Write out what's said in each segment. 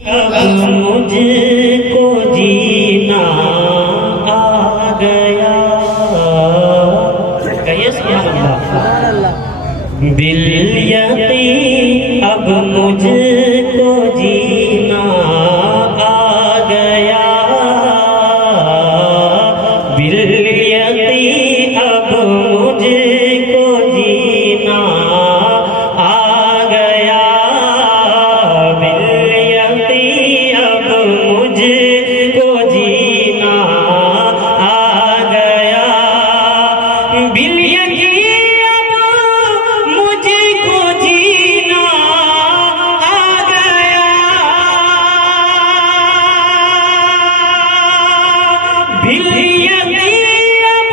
अब मुझको जीना आ गया। कहिए सुभान अल्लाह। बिल यकीन अब मुझको जीना आ गया। बिल यकीन अब मुझको जीना आ गया। बिल यकीन अब मुझको जीना आ गया। बिल यकीन अब मुझको जीना आ गया। बिल यकीन अब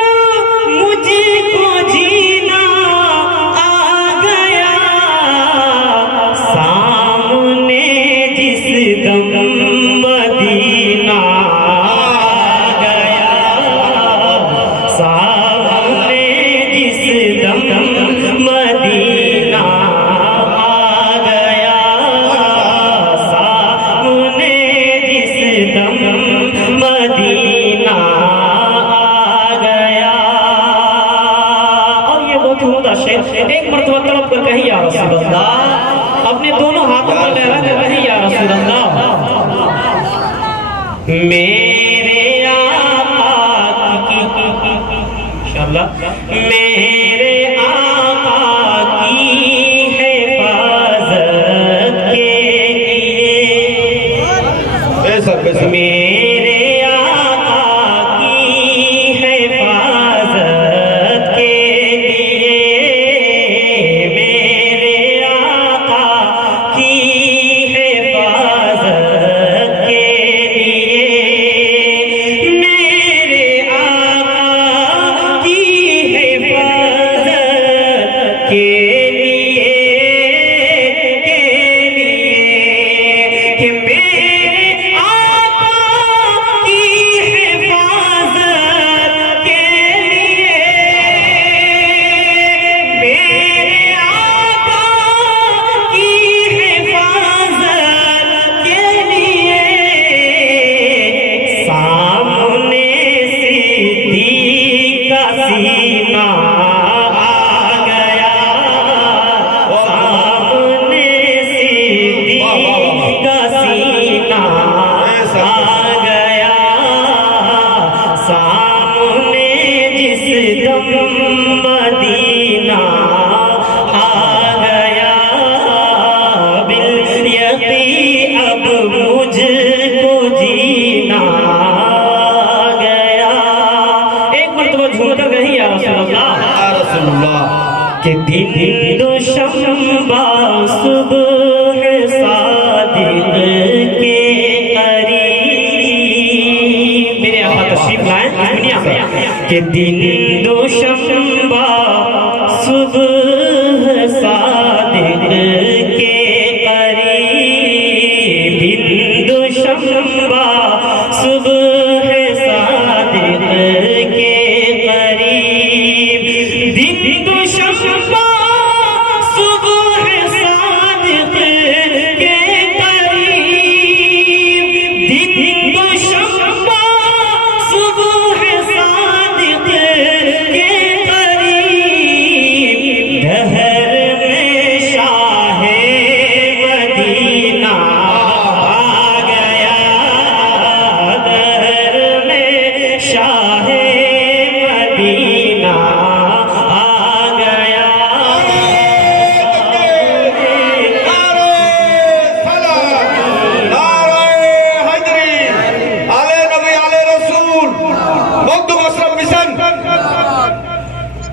मुझको जीना आ गया। सामने जिस दम मदीना आ गया। सामने जिस दम मदीना आ गया। सामने जिस दम मदीना आ गया। और ये बहुत होता शेर एक मरतबा तड़प कर कही या रसूल अल्लाह। अपने दोनों हाथों पर लहरा कर कही या रसूल अल्लाह। मेरे आका की इंशाअल्लाह मेरे आका की हिफाजत के लिए। मेरे आका की हिफाजत के लिए। मेरे आका की हिफाजत के लिए। मेरे आका की हिफाजत के लिए। कि मेरे आका की हिफाजत के लिए। मेरे आका की हिफाजत के लिए। सामने सिद्दीक का सीना आ गया। सामने सिद्दीक का सीना आ गया। सामने जिस दम मदीना आ गया। बिल यकीन अब मुझको जीना आ गया। एक मरतबा झूमता कहीं या रसूल अल्लाह। कि दिन दोशंबा सुबह सादिक के करीब। मेरे आका तशरीफ लाए दुनिया में। कि दिन दोशंबा सुबह सादिक के करीब। दिन दोशंबा सुबह सादिक के करीब। दिन दोशंबा सुबह सादिक के करीब। दिन दोशंबा सुबह सादिक के करीब। दहर में शाहे मदीना आ गया। दहर में शाहे मदीना आ गया।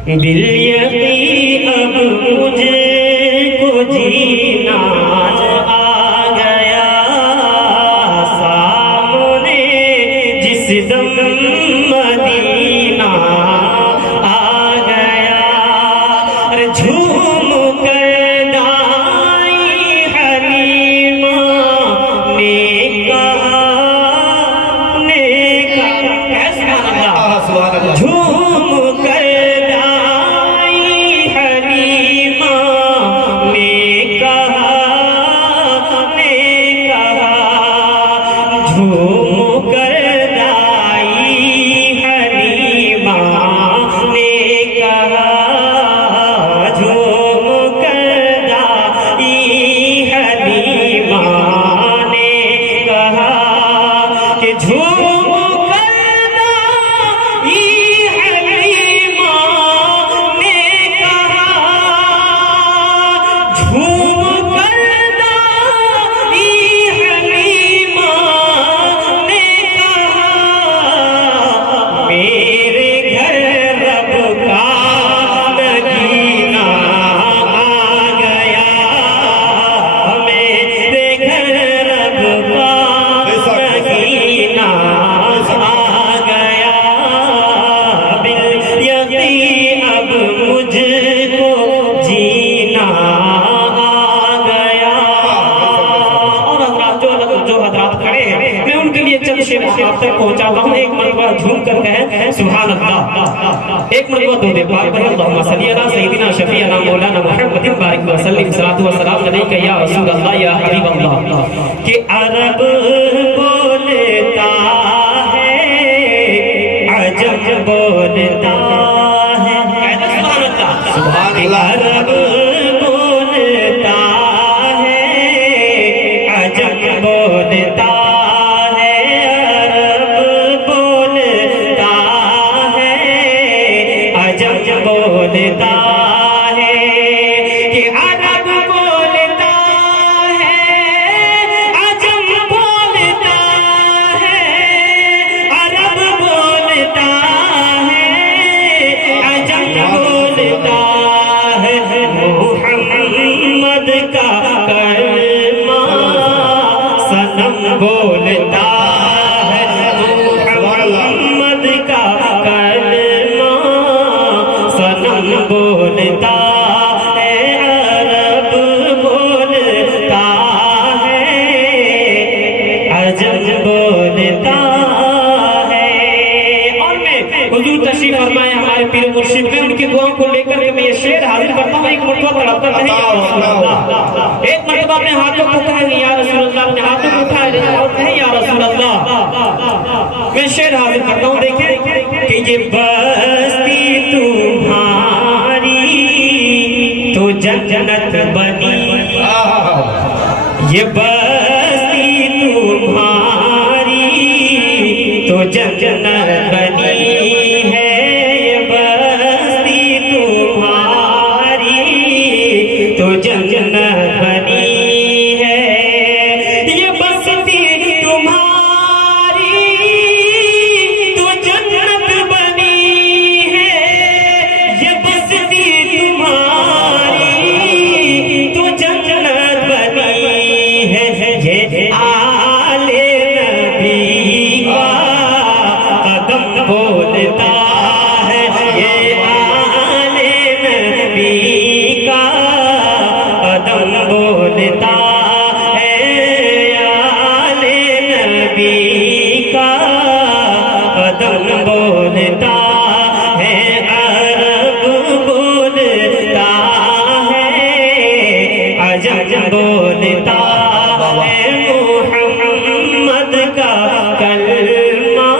बिल यकीन अब मुझको जीना आ गया। सामने जिस दम मदीना आ गया। अरे झूम कर दाई हलीमा ने कहा। सुभान अल्लाह। झूम कर दाई चंद शेर आप तक पहुंचाता हूं। एक मरतबा झूम कर कहें सुभान अल्लाह। एक मरतबा दो दे पाक पर अल्लाहुम्मा सल्ली अला सय्यिदिना शफीअना मौलाना मुहम्मदिन बारिक व सल्लिम सलातु व सलाम अलैका या रसूल अल्लाह या हबीब अल्लाह। कि अरब बोलता है अजम बोलता है, सुभान अल्लाह। अरब बोलता है अजम बोलता है, अरब बोलता है अजम बोलता है। कि अरब बोलता है अजम बोलता है, अरब बोलता है अजम बोलता है। मोहम्मद का कलमा सनम बोलता है, मोहम्मद का कलमा सनम बोलता है, अरब बोलता है अजम बोलता है। और मैं हुजूर तशरीफ फरमाए हमारे पीर मुर्शिद में, उनकी दुआओं को लेकर के मैं ये शेर हाजिर करता हूँ। एक मरतबा तड़पता नहीं या रसूल अल्लाह, एक मरतबा अपने हाथों को उठाए या रसूल अल्लाह, अपने हाथों को उठाए और कहे या रसूल अल्लाह। मैं शेर हाजिर करता हूँ। देखिए कि ये बस्ती तुम्हारी तो जन्नत बनी, ये बस्ती तुम्हारी तो जन्नत बनी है, ये बस्ती तुम्हारी तो जन्नत बनी है, ये बस्ती तुम्हारी तो जन्नत बनी है, ये बस्ती तुम्हारी तो जन्नत बनी है। ये आले नबी का कदम बोलता है, ये आले नबी का कदम बोलता है, आले नबी का कदम बोलता है, अरब बोलता है अजम बोलता है। मोहम्मद का कलमा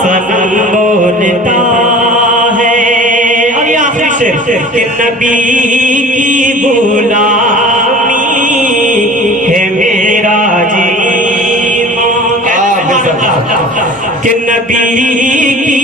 सनम बोलता है। और ये आखिरी शेर कि नबी की गुलामी है मेरा जीवन, कि नबी की